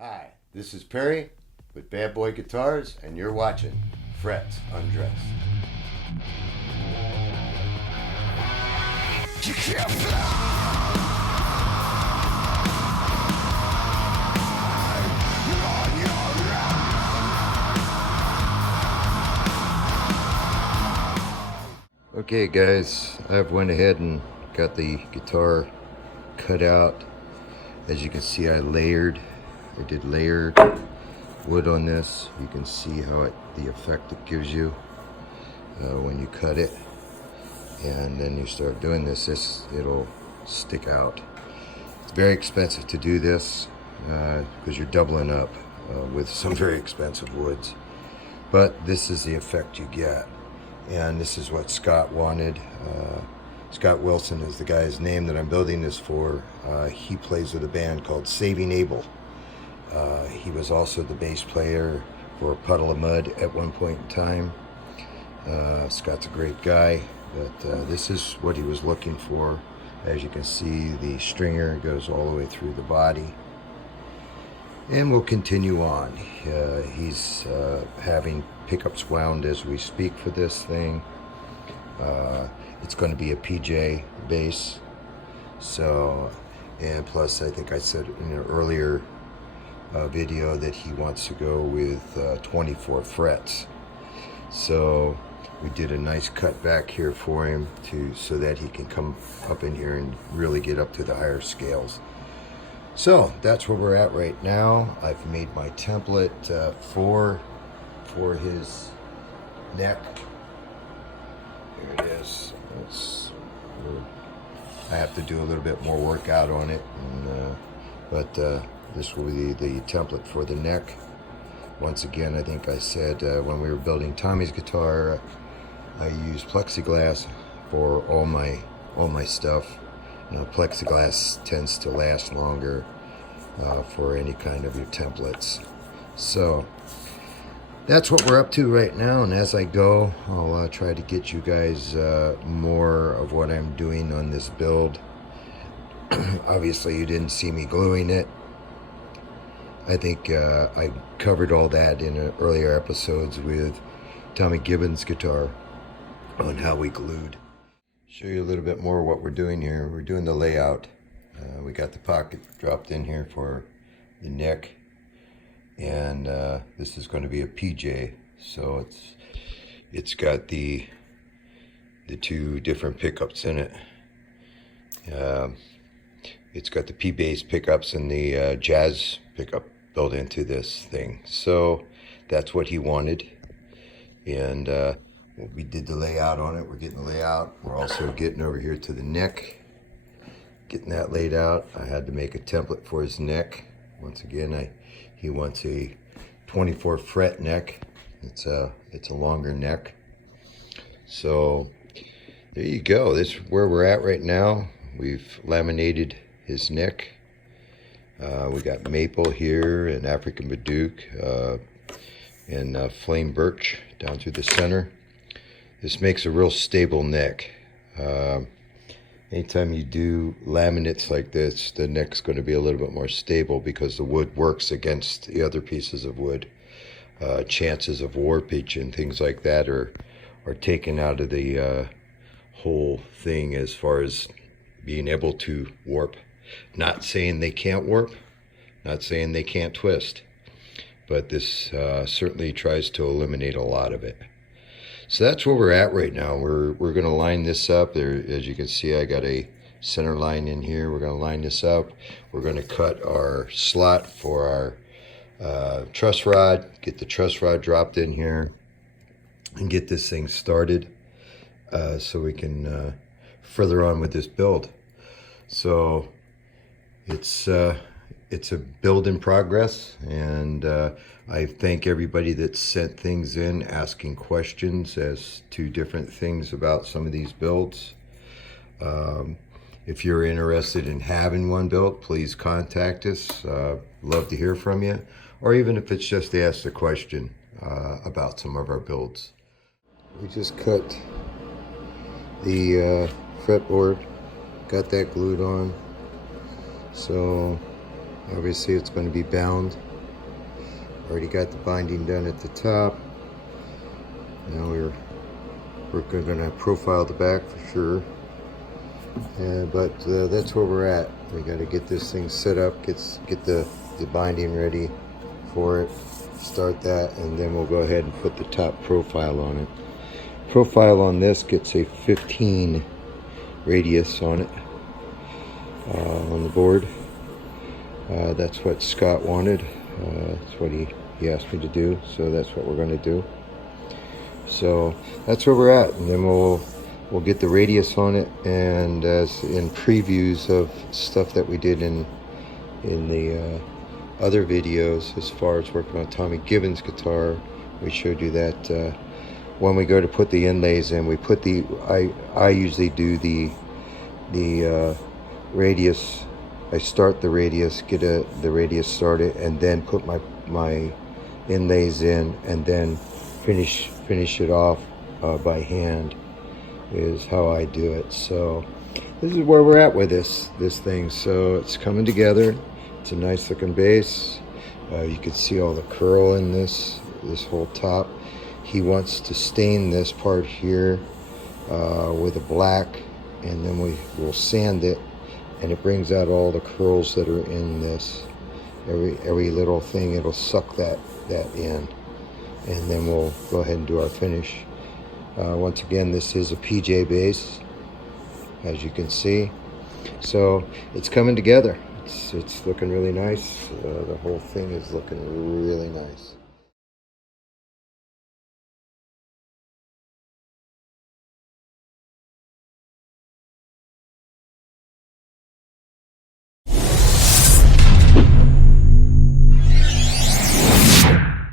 Hi, this is Perry with Bad Boy Guitars, and you're watching Fretz Undressed. You can't fly on your own. Okay, guys, I've went ahead and got the guitar cut out. As you can see, I did layered wood on this. You can see how the effect it gives you when you cut it, and then you start doing this, it'll stick out. It's very expensive to do this because you're doubling up with some very expensive woods, but this is the effect you get, and this is what Scott wanted. Scott Wilson is the guy's name that I'm building this for. He plays with a band called Saving Abel. He was also the bass player for Puddle of Mud at one point in time. Scott's a great guy, but this is what he was looking for. As you can see, the stringer goes all the way through the body. And we'll continue on. He's having pickups wound as we speak for this thing. It's going to be a PJ bass. So, and plus I think I said in an earlier video that he wants to go with 24 frets. So we did a nice cut back here for him so that he can come up in here and really get up to the higher scales. So that's where we're at right now. I've made my template for his neck. Here it is. I have to do a little bit more work out on it, but this will be the template for the neck. Once again, I think I said when we were building Tommy's guitar, I used plexiglass for all my stuff. You know, plexiglass tends to last longer for any kind of your templates. So that's what we're up to right now, and as I go, I'll try to get you guys more of what I'm doing on this build. Obviously, you didn't see me gluing it. I think I covered all that in earlier episodes with Tommy Gibbons' guitar on how we glued. Show you a little bit more what we're doing here. We're doing the layout. We got the pocket dropped in here for the neck, and this is going to be a PJ. So it's got the two different pickups in it. It's got the P bass pickups and the jazz pickup built into this thing. So that's what he wanted, and we did the layout on it. We're getting the layout. We're also getting over here to the neck, getting that laid out. I had to make a template for his neck. Once again, he wants a 24 fret neck. It's a longer neck. So there you go. This is where we're at right now. We've laminated his neck. We got maple here and African Baduke and flame birch down through the center. This makes a real stable neck. Anytime you do laminates like this, the neck's going to be a little bit more stable because the wood works against the other pieces of wood. Chances of warpage and things like that are taken out of the whole thing as far as being able to warp. Not saying they can't warp, not saying they can't twist, but this certainly tries to eliminate a lot of it. So that's where we're at right now. We're going to line this up. There, as you can see, I got a center line in here. We're going to line this up. We're going to cut our slot for our truss rod, get the truss rod dropped in here, and get this thing started so we can further on with this build. So it's a build in progress, and I thank everybody that sent things in asking questions as to different things about some of these builds. If you're interested in having one built, please contact us. Love to hear from you, or even if it's just to ask a question about some of our builds. We just cut the fretboard, got that glued on. So Obviously it's going to be bound. Already got the binding done at the top. Now we're going to profile the back for sure. But that's where we're at. We got to get this thing set up, get the binding ready for it, start that, and then we'll go ahead and put the top profile on it. Profile on this gets a 15 radius on it, on the board. That's what Scott wanted. That's what he asked me to do, so that's what we're going to do. So that's where we're at, and then we'll get the radius on it, and as in previews of stuff that we did in the other videos, as far as working on Tommy Gibbons guitar, we showed you that when we go to put the inlays in, we put the I usually do the radius. I start the radius, get the radius started, and then put my inlays in, and then finish it off by hand is how I do it. So this is where we're at with this thing. So it's coming together. It's a nice looking bass. You can see all the curl in this whole top. He wants to stain this part here with a black, and then we'll sand it, and it brings out all the curls that are in this. Every little thing, it'll suck that in, and then we'll go ahead and do our finish. Once again, this is a PJ bass, as you can see. So it's coming together. It's looking really nice. The whole thing is looking really nice.